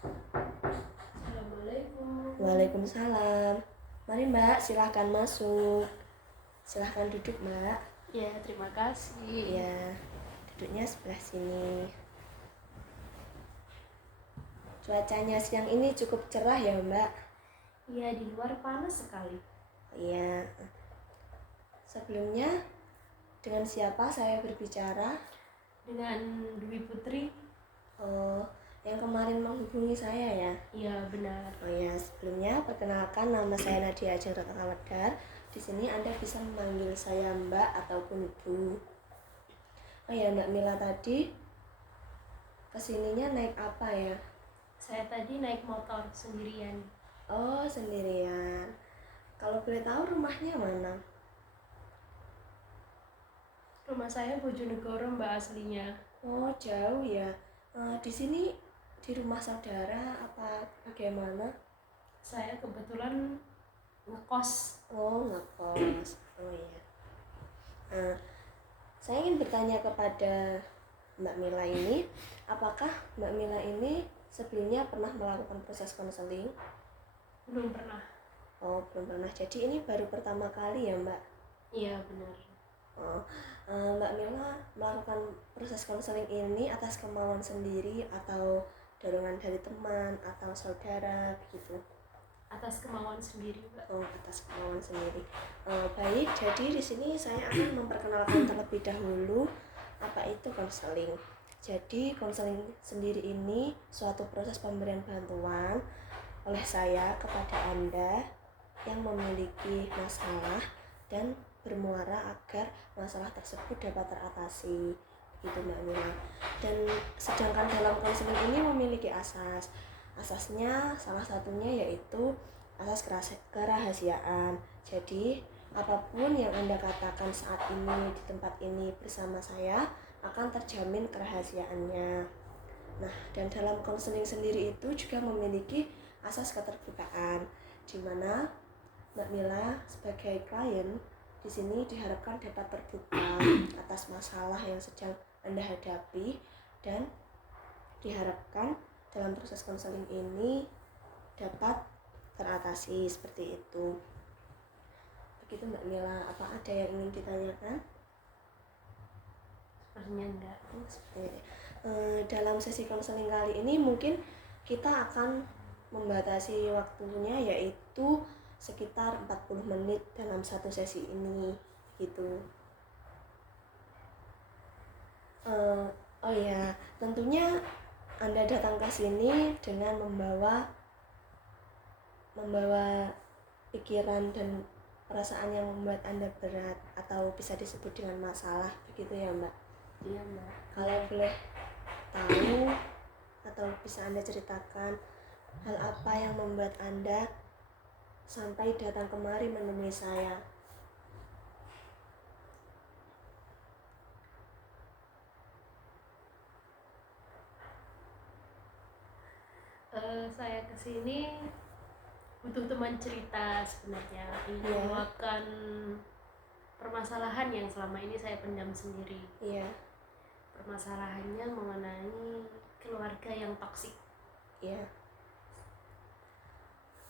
Assalamualaikum. Waalaikumsalam. Mari Mbak, silahkan masuk. Silahkan duduk Mbak. Ya, terima kasih. Ya, duduknya sebelah sini. Cuacanya siang ini cukup cerah ya Mbak? Ya, di luar panas sekali. Iya. Sebelumnya, dengan siapa saya berbicara? Dengan Dwi Putri. Oh, yang kemarin menghubungi saya ya? Iya, benar. Oh ya, sebelumnya perkenalkan nama saya Nadia Ajeng Rakawadar. Di sini Anda bisa memanggil saya Mbak ataupun Bu. Oh ya, Mbak Mila tadi kesininya naik apa ya? Saya tadi naik motor sendirian. Oh, sendirian. Kalau boleh tahu rumahnya mana? Rumah saya Bojonegoro, Mbak, aslinya. Oh, jauh ya. Di sini di rumah saudara apa bagaimana? Saya kebetulan ngekos. Oh, ngekos. Oh iya. Saya ingin bertanya kepada Mbak Mila ini, apakah Mbak Mila ini sebelumnya pernah melakukan proses konseling? Belum pernah. Oh, belum pernah. Jadi ini baru pertama kali ya, Mbak? Iya, benar. Oh, Mbak Mila melakukan proses konseling ini atas kemauan sendiri atau dorongan dari teman atau saudara begitu? Atas kemauan sendiri, Mbak. Oh, atas kemauan sendiri. Baik, jadi di sini saya akan memperkenalkan terlebih dahulu apa itu konseling. Jadi konseling sendiri ini suatu proses pemberian bantuan oleh saya kepada Anda yang memiliki masalah dan bermuara agar masalah tersebut dapat teratasi, gitu Mbak Mila. Dan sedangkan dalam konseling ini memiliki asasnya salah satunya yaitu asas kerahasiaan. Jadi apapun yang Anda katakan saat ini di tempat ini bersama saya akan terjamin kerahasiaannya. Nah, dan dalam konseling sendiri itu juga memiliki asas keterbukaan, di mana Mbak Mila sebagai klien di sini diharapkan dapat terbuka atas masalah yang sedang Anda hadapi, dan diharapkan dalam proses konseling ini dapat teratasi seperti itu. Begitu Mbak Mila, apa ada yang ingin ditanyakan? Sepertinya enggak. Dalam sesi konseling kali ini mungkin kita akan membatasi waktunya yaitu sekitar 40 menit dalam satu sesi ini gitu. Oh ya, tentunya Anda datang ke sini dengan membawa pikiran dan perasaan yang membuat Anda berat atau bisa disebut dengan masalah, begitu ya Mbak? Iya, Mbak. Kalau boleh tahu atau bisa Anda ceritakan hal apa yang membuat Anda sampai datang kemari menemui saya? Saya kesini butuh teman cerita sebenarnya, ingin meluapkan permasalahan yang selama ini saya pendam sendiri. Iya. Permasalahannya mengenai keluarga yang toksik. Iya.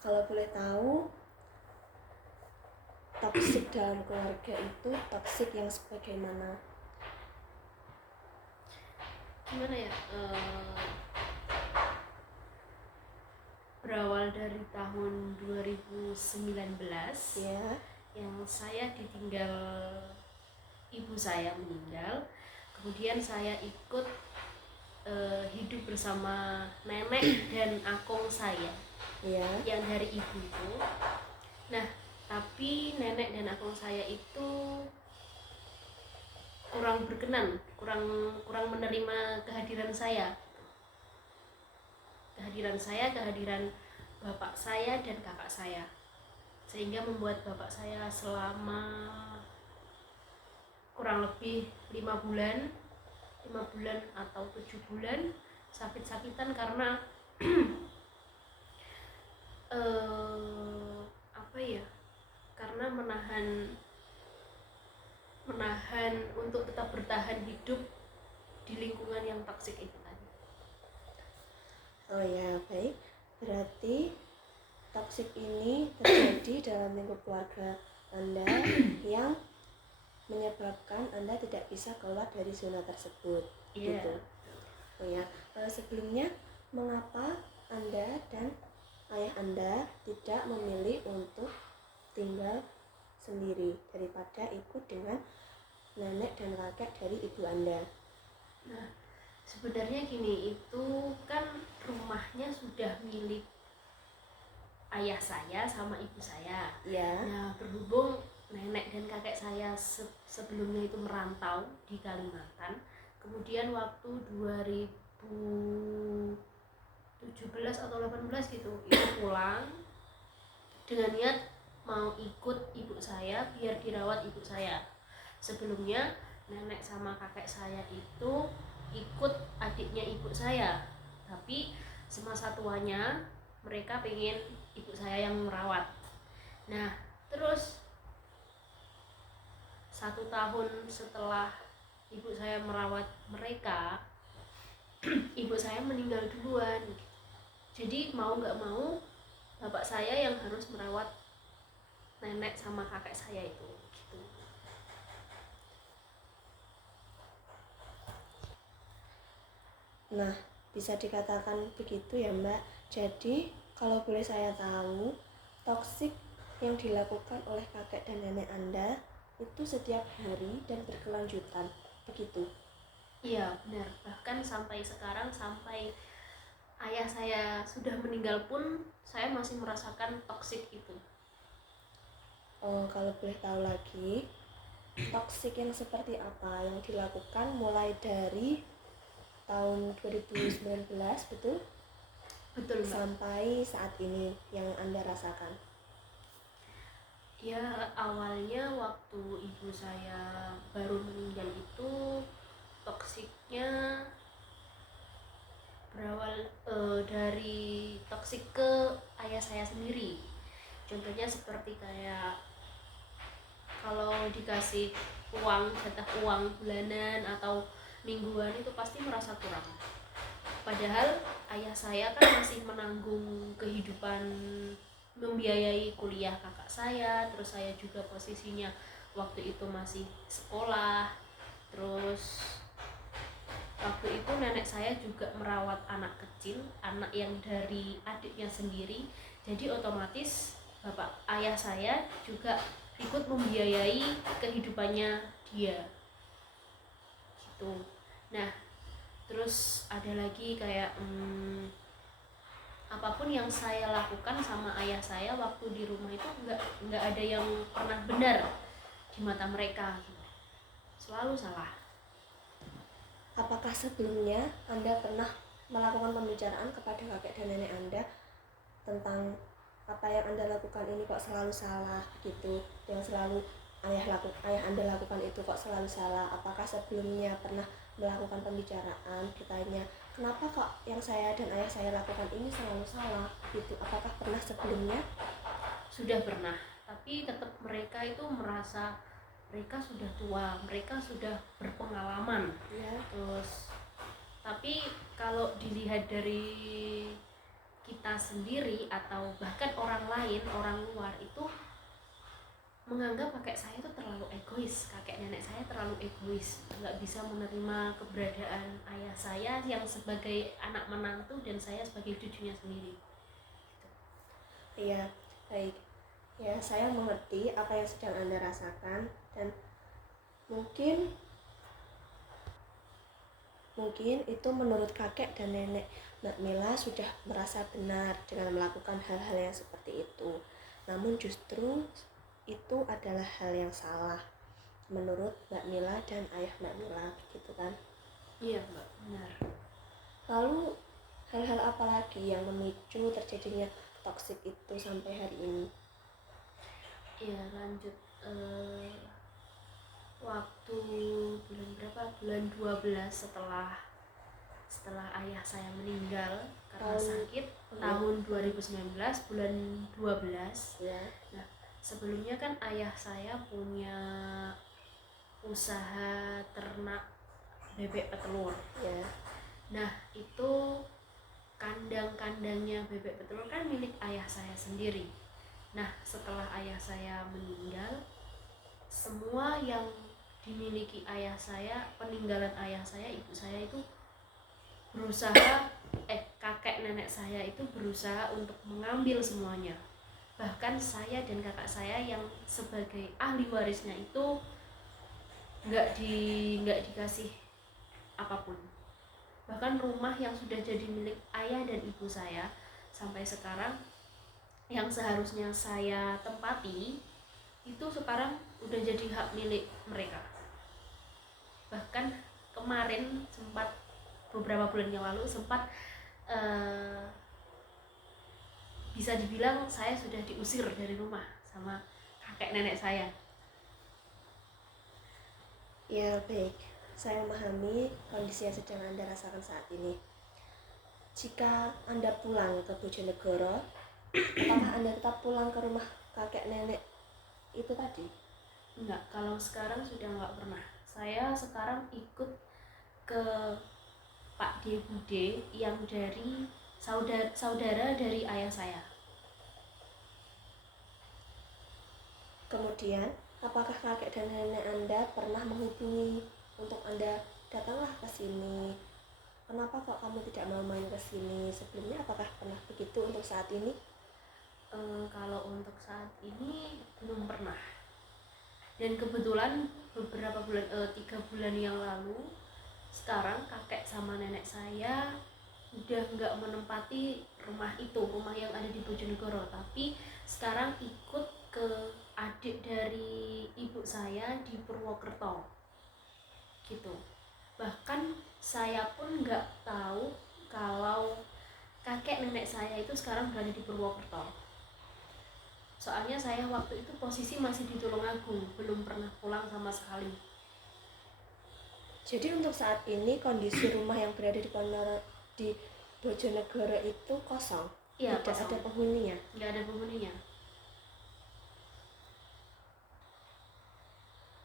Kalau boleh tahu, toksik dalam keluarga itu toksik yang sebagaimana? Gimana ya? Berawal dari tahun 2019 ya, yang saya ditinggal ibu saya meninggal, kemudian saya ikut hidup bersama nenek dan akung saya yang dari ibu itu. Nah, tapi nenek dan akung saya itu kurang berkenan, kurang menerima kehadiran saya, kehadiran bapak saya dan kakak saya, sehingga membuat bapak saya selama kurang lebih 5 bulan atau 7 bulan sakit-sakitan karena karena menahan untuk tetap bertahan hidup di lingkungan yang toksik itu tadi. Oh ya, baik. berarti toksik ini terjadi dalam lingkup keluarga Anda yang menyebabkan Anda tidak bisa keluar dari zona tersebut. Iya. Gitu. Oh ya, sebelumnya mengapa Anda dan ayah Anda tidak memilih untuk tinggal sendiri daripada ikut dengan nenek dan kakek dari ibu Anda? Nah, sebenarnya gini, itu kan rumahnya sudah milik ayah saya sama ibu saya. Ya. Nah, berhubung nenek dan kakek saya sebelumnya itu merantau di Kalimantan, kemudian waktu 2017 atau 18 gitu, itu pulang dengan niat mau ikut ibu saya biar dirawat ibu saya. Sebelumnya nenek sama kakek saya itu ikut adiknya ibu saya, tapi semasa tuanya mereka pengen ibu saya yang merawat. Nah, terus 1 tahun setelah ibu saya merawat mereka, ibu saya meninggal duluan. Jadi mau nggak mau bapak saya yang harus merawat nenek sama kakek saya itu gitu. Nah, bisa dikatakan begitu ya Mbak. Jadi kalau boleh saya tahu, toksik yang dilakukan oleh kakek dan nenek Anda itu setiap hari dan berkelanjutan, begitu? Iya benar, bahkan sampai sekarang, sampai ayah saya sudah meninggal pun saya masih merasakan toksik itu. Oh, kalau boleh tahu lagi, toksik yang seperti apa yang dilakukan mulai dari tahun 2019, betul? Betul Mbak. Sampai saat ini yang Anda rasakan? Ya awalnya waktu ibu saya baru meninggal itu toksiknya berawal dari toksik ke ayah saya sendiri. Contohnya seperti kayak kalau dikasih uang, jatah uang bulanan atau mingguan itu pasti merasa kurang. Padahal ayah saya kan masih menanggung kehidupan, membiayai kuliah kakak saya, terus saya juga posisinya waktu itu masih sekolah. Terus waktu itu nenek saya juga merawat anak kecil, anak yang dari adiknya sendiri. Jadi otomatis bapak ayah saya juga ikut membiayai kehidupannya dia gitu. Nah terus ada lagi kayak apapun yang saya lakukan sama ayah saya waktu di rumah itu nggak ada yang pernah benar di mata mereka gitu. Selalu salah. Apakah sebelumnya Anda pernah melakukan pembicaraan kepada kakek dan nenek Anda tentang apa yang Anda lakukan ini kok selalu salah gitu, yang selalu ayah Anda lakukan itu kok selalu salah? Apakah sebelumnya pernah melakukan pembicaraan, ditanya kenapa kok yang saya dan ayah saya lakukan ini selalu salah gitu? Apakah pernah sebelumnya? Sudah pernah, tapi tetap mereka itu merasa mereka sudah tua, mereka sudah berpengalaman Ya. terus. Tapi kalau dilihat dari kita sendiri atau bahkan orang lain, orang luar itu menganggap kakek saya itu terlalu egois, kakek nenek saya terlalu egois, nggak bisa menerima keberadaan ayah saya yang sebagai anak menantu dan saya sebagai cucunya sendiri. Iya, baik. Ya, saya mengerti apa yang sedang Anda rasakan dan mungkin itu menurut kakek dan nenek Mbak Mila sudah merasa benar dengan melakukan hal-hal yang seperti itu. Namun justru itu adalah hal yang salah menurut Mbak Mila dan ayah Mbak Mila, gitu kan? Iya Mbak, benar. Lalu hal-hal apa lagi yang memicu terjadinya toksik itu sampai hari ini? Iya lanjut, waktu bulan berapa, bulan 12 setelah ayah saya meninggal karena sakit, tahun 2019 bulan 12 ya. Nah sebelumnya kan ayah saya punya usaha ternak bebek petelur Ya. Nah itu kandang-kandangnya bebek petelur kan milik ayah saya sendiri. Nah, setelah ayah saya meninggal, semua yang dimiliki ayah saya, peninggalan ayah saya, ibu saya itu berusaha kakek nenek saya itu berusaha untuk mengambil semuanya. Bahkan saya dan kakak saya yang sebagai ahli warisnya itu nggak dikasih apapun. Bahkan rumah yang sudah jadi milik ayah dan ibu saya sampai sekarang, yang seharusnya saya tempati, itu sekarang udah jadi hak milik mereka. Bahkan kemarin sempat, beberapa bulan yang lalu sempat bisa dibilang saya sudah diusir dari rumah sama kakek nenek saya. Ya baik, saya memahami kondisi yang sedang Anda rasakan saat ini. Jika Anda pulang ke Bojonegoro, apakah Anda tetap pulang ke rumah kakek nenek itu tadi? Enggak, kalau sekarang sudah enggak pernah. Saya sekarang ikut ke Pak D Bude yang dari saudara dari ayah saya. Kemudian, apakah kakek dan nenek Anda pernah menghubungi untuk Anda datanglah ke sini? Kenapa kok kamu tidak mau main ke sini? Sebelumnya apakah pernah begitu untuk saat ini? Kalau untuk saat ini belum pernah. Dan kebetulan beberapa bulan 3 bulan yang lalu, sekarang kakek sama nenek saya udah nggak menempati rumah itu, rumah yang ada di Bojonegoro, tapi sekarang ikut ke adik dari ibu saya di Purwokerto gitu. Bahkan saya pun nggak tahu kalau kakek nenek saya itu sekarang berada di Purwokerto. Soalnya saya waktu itu posisi masih di Tulungagung, belum pernah pulang sama sekali. Jadi untuk saat ini kondisi rumah yang berada di Bojonegoro itu kosong? Iya, tidak kosong. ada penghuninya? Nggak ada penghuninya.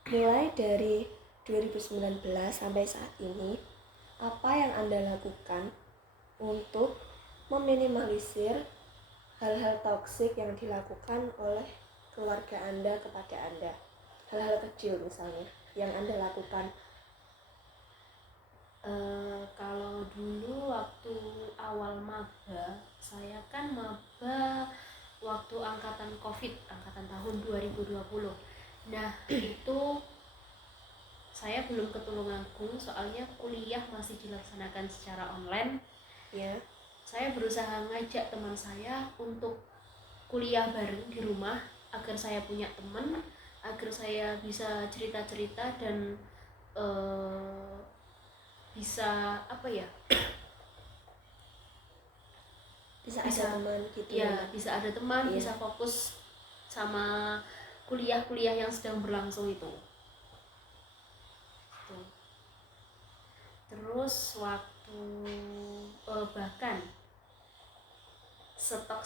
Mulai dari 2019 sampai saat ini, apa yang Anda lakukan untuk meminimalisir hal-hal toksik yang dilakukan oleh keluarga Anda kepada Anda? Hal-hal kecil misalnya yang Anda lakukan. Kalau dulu waktu awal maba, saya kan maba waktu angkatan COVID, angkatan tahun 2020. Nah, itu saya belum ke Tulungagung, soalnya kuliah masih dilaksanakan secara online. Ya. Saya berusaha ngajak teman saya untuk kuliah bareng di rumah, agar saya punya teman, agar saya bisa cerita-cerita dan bisa apa ya, bisa ada teman gitu ya, bisa ada teman, iya. bisa fokus sama kuliah-kuliah yang sedang berlangsung itu. Terus waktu bahkan stok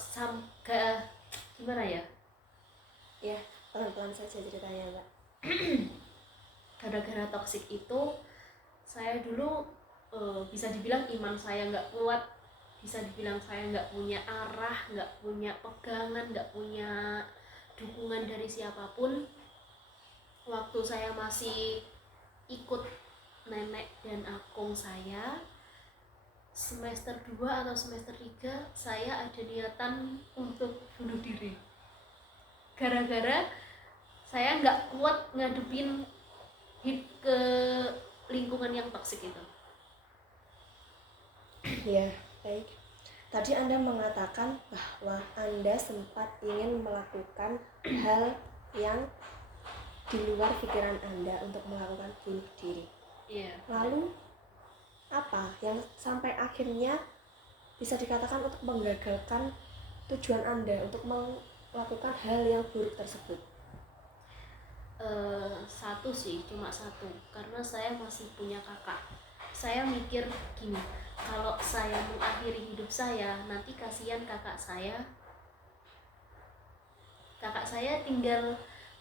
gimana ya, Ya pelan-pelan saja ceritanya Mbak. gara-gara toksik itu saya dulu bisa dibilang iman saya nggak kuat, bisa dibilang saya nggak punya arah, nggak punya pegangan, nggak punya dukungan dari siapapun. Waktu saya masih ikut nenek dan akung saya, semester 2 atau semester 3 saya ada niatan untuk bunuh diri, gara-gara saya nggak kuat ngadepin ke lingkungan yang toksik itu. Ya, baik. Tadi Anda mengatakan bahwa Anda sempat ingin melakukan hal yang di luar pikiran Anda untuk melakukan bunuh diri. Iya. Lalu apa yang sampai akhirnya bisa dikatakan untuk menggagalkan tujuan Anda untuk melakukan hal yang buruk tersebut? Satu sih, cuma satu, karena saya masih punya kakak. Saya mikir gini, kalau saya mengakhiri hidup saya, nanti kasihan kakak saya. Kakak saya tinggal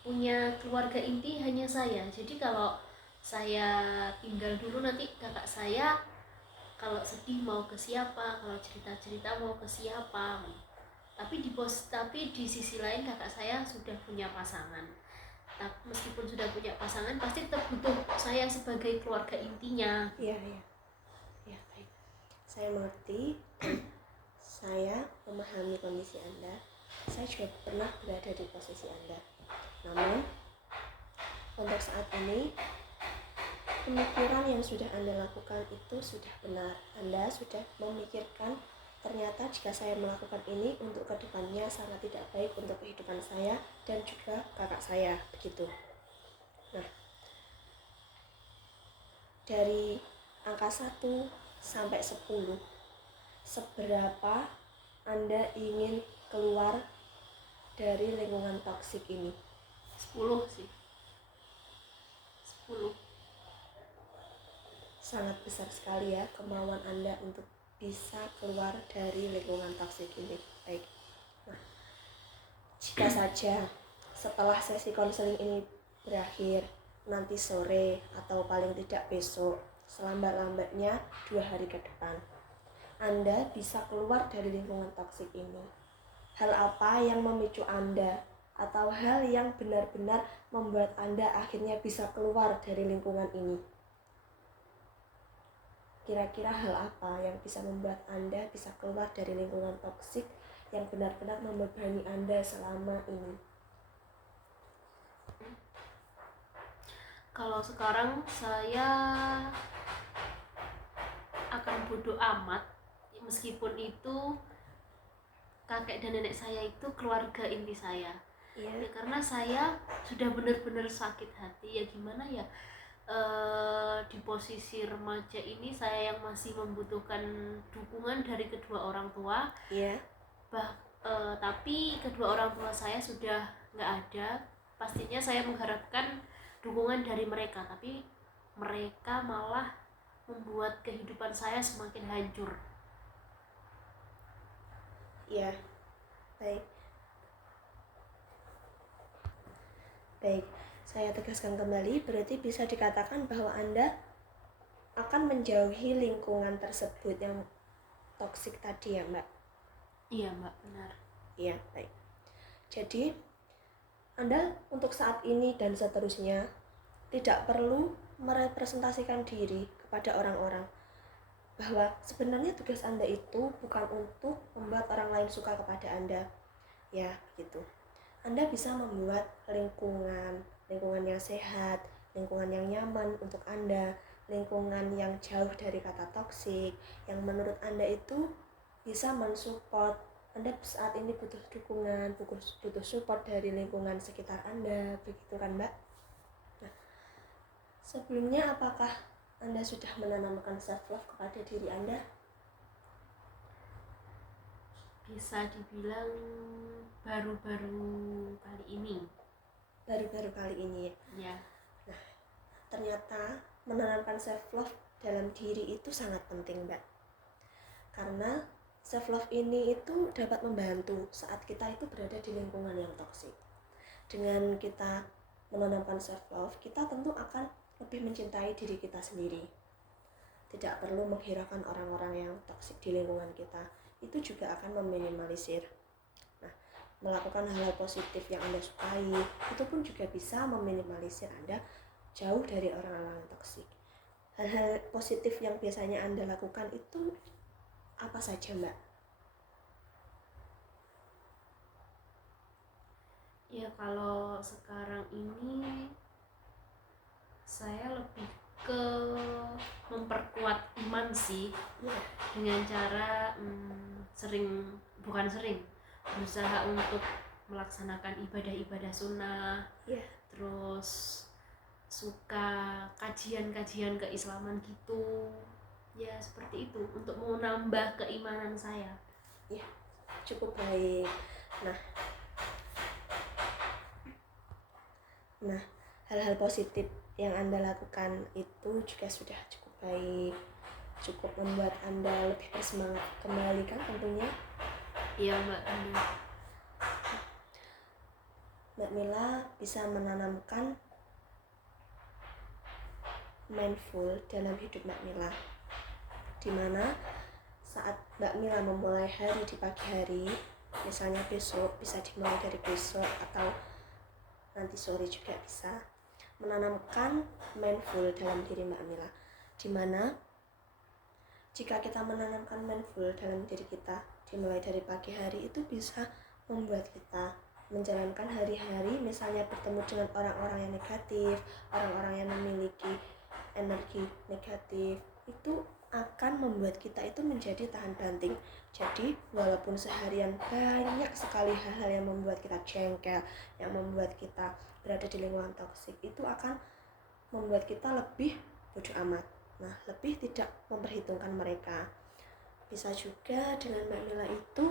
punya keluarga inti hanya saya. Jadi kalau saya tinggal dulu, nanti kakak saya kalau sedih mau ke siapa, kalau cerita-cerita mau ke siapa. Tapi di sisi lain kakak saya sudah punya pasangan. Tapi meskipun sudah punya pasangan, pasti tetap butuh saya sebagai keluarga intinya. Iya, iya. Ya, baik. Saya mengerti dan saya memahami kondisi Anda. Saya juga pernah berada di posisi Anda. Namun, untuk saat ini, pemikiran yang sudah Anda lakukan itu sudah benar. Anda sudah memikirkan ternyata jika saya melakukan ini untuk kedepannya sangat tidak baik untuk kehidupan saya dan juga kakak saya, begitu. Nah, dari angka 1 sampai 10, seberapa Anda ingin keluar dari lingkungan toksik ini? 10 sih. 10. Sangat besar sekali ya kemauan Anda untuk bisa keluar dari lingkungan toksik ini. Baik. Nah, jika saja setelah sesi konseling ini berakhir nanti sore atau paling tidak besok, selambat-lambatnya 2 hari ke depan, Anda bisa keluar dari lingkungan toksik ini. Hal apa yang memicu Anda atau hal yang benar-benar membuat Anda akhirnya bisa keluar dari lingkungan ini? Kira-kira hal apa yang bisa membuat Anda bisa keluar dari lingkungan toksik yang benar-benar membebani Anda selama ini? Kalau sekarang saya akan bodoh amat, meskipun itu kakek dan nenek saya itu keluarga inti saya. Ya, Karena saya sudah benar-benar sakit hati, ya gimana ya, di posisi remaja ini saya yang masih membutuhkan dukungan dari kedua orang tua. ya. Tapi kedua orang tua saya sudah nggak ada. Pastinya saya mengharapkan dukungan dari mereka, tapi mereka malah membuat kehidupan saya semakin hancur. Ya, baik. Baik, saya tegaskan kembali, berarti bisa dikatakan bahwa Anda akan menjauhi lingkungan tersebut yang toksik tadi ya, Mbak? Iya, Mbak, benar. Iya, baik. Jadi, Anda untuk saat ini dan seterusnya tidak perlu merepresentasikan diri kepada orang-orang bahwa sebenarnya tugas Anda itu bukan untuk membuat orang lain suka kepada Anda. Ya, gitu. Anda bisa membuat lingkungan yang sehat, lingkungan yang nyaman untuk Anda, lingkungan yang jauh dari kata toksik, yang menurut Anda itu bisa mensupport Anda saat ini butuh dukungan, butuh support dari lingkungan sekitar Anda, begitu kan, Mbak? Nah, sebelumnya apakah Anda sudah menanamkan self love kepada diri Anda? Bisa dibilang baru-baru kali ini. Baru-baru kali ini Ya. Nah, ternyata menanamkan self love dalam diri itu sangat penting, Mbak. Karena self love ini itu dapat membantu saat kita itu berada di lingkungan yang toksik. Dengan kita menanamkan self love, kita tentu akan lebih mencintai diri kita sendiri. Tidak perlu menghiraukan orang-orang yang toksik di lingkungan kita. Itu juga akan meminimalisir. Nah, melakukan hal-hal positif yang Anda sukai, itu pun juga bisa meminimalisir Anda jauh dari orang-orang toksik. Hal-hal positif yang biasanya Anda lakukan itu apa saja, Mbak? Ya, kalau sekarang ini saya lebih ke memperkuat iman sih, dengan cara berusaha untuk melaksanakan ibadah-ibadah sunnah, terus suka kajian-kajian keislaman gitu ya, seperti itu untuk menambah keimanan saya. Ya, cukup baik. Nah, hal-hal positif yang Anda lakukan itu juga sudah cukup baik, cukup membuat Anda lebih bersemangat kembali kan tentunya. Iya, Mbak. Mbak Mila bisa menanamkan mindful dalam hidup Mbak Mila, dimana saat Mbak Mila memulai hari di pagi hari, misalnya besok, bisa dimulai dari besok atau nanti sore juga bisa, menanamkan mindful dalam diri Mbak Mila, dimana jika kita menanamkan mindful dalam diri kita dimulai dari pagi hari, itu bisa membuat kita menjalankan hari-hari, misalnya bertemu dengan orang-orang yang negatif, orang-orang yang memiliki energi negatif, itu akan membuat kita itu menjadi tahan banting. Jadi walaupun seharian banyak sekali hal-hal yang membuat kita jengkel, yang membuat kita berada di lingkungan toksik, itu akan membuat kita lebih bodoh amat, nah lebih tidak memperhitungkan mereka. Bisa juga dengan Mbak Mila itu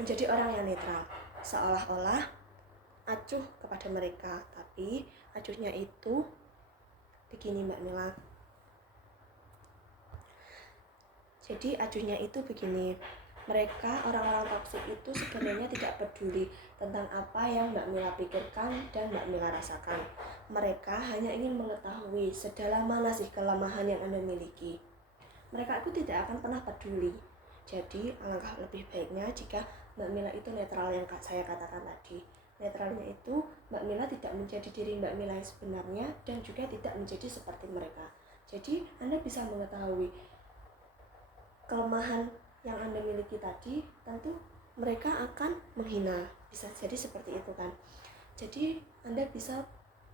menjadi orang yang netral, seolah-olah acuh kepada mereka, tapi acuhnya itu begini Mbak Mila. Jadi acuhnya itu begini, mereka orang-orang toksik itu sebenarnya tidak peduli tentang apa yang Mbak Mila pikirkan dan Mbak Mila rasakan. Mereka hanya ingin mengetahui sedalam mana sih kelemahan yang Anda miliki. Mereka itu tidak akan pernah peduli. Jadi alangkah lebih baiknya jika Mbak Mila itu netral, yang saya katakan tadi. Netralnya itu Mbak Mila tidak menjadi diri Mbak Mila yang sebenarnya dan juga tidak menjadi seperti mereka. Jadi Anda bisa mengetahui kelemahan yang Anda miliki tadi, tentu mereka akan menghina. Bisa jadi seperti itu kan. Jadi Anda bisa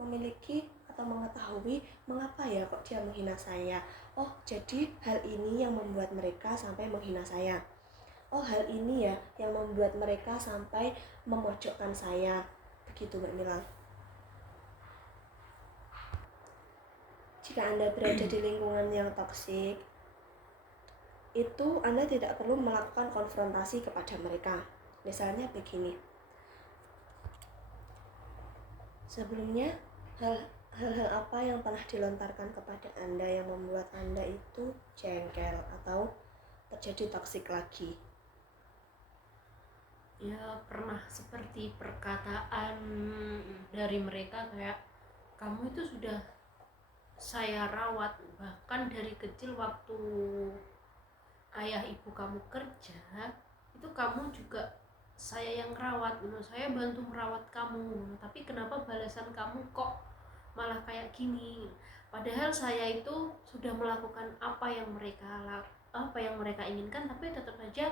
memiliki atau mengetahui mengapa ya kok dia menghina saya. Oh, jadi hal ini yang membuat mereka sampai menghina saya. Oh, hal ini ya yang membuat mereka sampai memojokkan saya. Begitu Mbak Mila. Jika Anda berada di lingkungan yang toksik, itu Anda tidak perlu melakukan konfrontasi kepada mereka. Misalnya begini, sebelumnya hal-hal apa yang pernah dilontarkan kepada Anda yang membuat Anda itu jengkel atau terjadi toksik lagi? Ya pernah seperti perkataan dari mereka kayak, kamu itu sudah saya rawat, bahkan dari kecil waktu ayah ibu kamu kerja itu kamu juga saya yang rawat, saya bantu merawat kamu, tapi kenapa balasan kamu kok malah kayak gini? Padahal saya itu sudah melakukan apa yang mereka inginkan, tapi tetap saja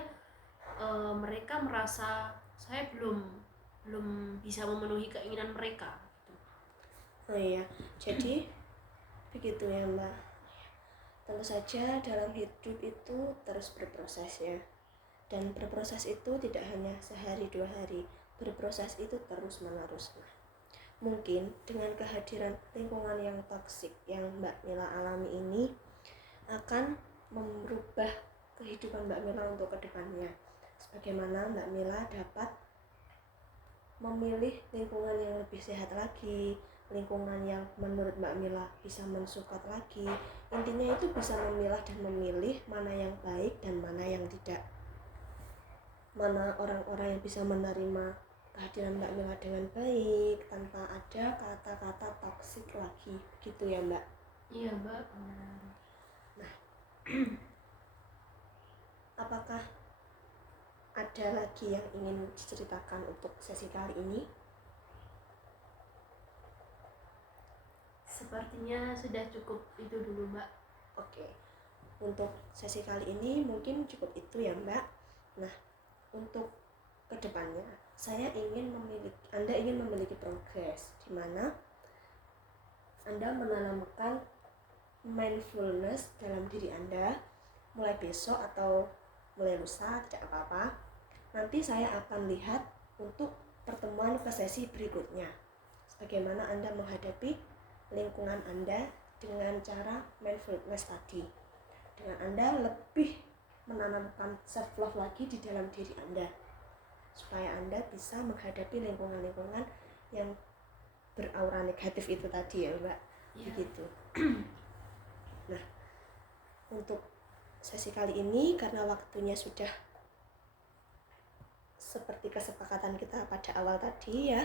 mereka merasa saya belum bisa memenuhi keinginan mereka gitu. Oh iya, jadi begitu ya Mbak. Tentu saja dalam hidup itu terus berproses ya. Dan berproses itu tidak hanya sehari dua hari, berproses itu terus menerus. Mungkin dengan kehadiran lingkungan yang toksik yang Mbak Mila alami ini akan merubah kehidupan Mbak Mila untuk kedepannya. Sebagaimana Mbak Mila dapat memilih lingkungan yang lebih sehat lagi, lingkungan yang menurut Mbak Mila bisa mensupport lagi. Intinya itu bisa memilah dan memilih mana yang baik dan mana yang tidak. Mana orang-orang yang bisa menerima kehadiran Mbak Mila dengan baik tanpa ada kata-kata toksik lagi, gitu ya Mbak? Iya Mbak. Nah, apakah ada lagi yang ingin diceritakan untuk sesi kali ini? Sepertinya sudah cukup itu dulu Mbak. Oke, untuk sesi kali ini mungkin cukup itu ya Mbak. Nah, untuk kedepannya Anda ingin memiliki progres di mana Anda menanamkan mindfulness dalam diri Anda mulai besok atau mulai lusa, tidak apa-apa. Nanti saya akan lihat untuk pertemuan ke sesi berikutnya, bagaimana Anda menghadapi lingkungan Anda dengan cara mindfulness tadi, dengan Anda lebih menanamkan self love lagi di dalam diri Anda, supaya Anda bisa menghadapi lingkungan-lingkungan yang beraura negatif itu tadi ya Mbak. Begitu. Nah, untuk sesi kali ini karena waktunya sudah seperti kesepakatan kita pada awal tadi ya,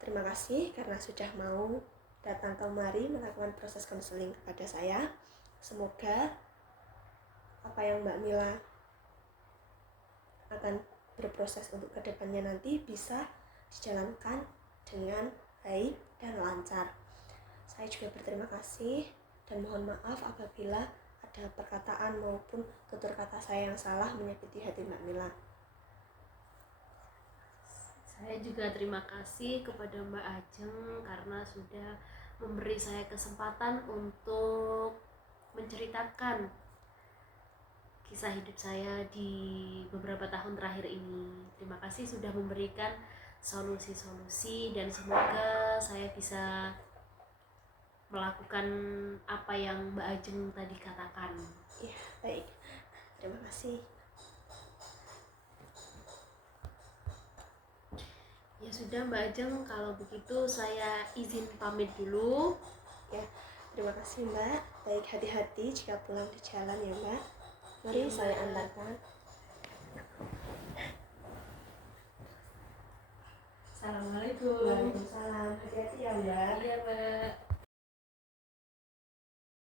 terima kasih karena sudah mau datang kemari melakukan proses konseling kepada saya. Semoga apa yang Mbak Mila akan berproses untuk kedepannya nanti bisa dijalankan dengan baik dan lancar. Saya juga berterima kasih dan mohon maaf apabila ada perkataan maupun tutur kata saya yang salah menyakiti hati Mbak Mila. Saya juga terima kasih kepada Mbak Ajeng karena sudah memberi saya kesempatan untuk menceritakan kisah hidup saya di beberapa tahun terakhir ini. Terima kasih sudah memberikan solusi-solusi dan semoga saya bisa melakukan apa yang Mbak Ajeng tadi katakan. Ya, baik. Terima kasih. Ya sudah Mbak Ajeng, kalau begitu saya izin pamit dulu. Ya, terima kasih Mbak. Baik, hati-hati jika pulang di jalan ya Mbak. Mari Ya, saya Mbak. antarkan. Assalamualaikum. Waalaikumsalam. Hati-hati ya Mbak. Iya Mbak.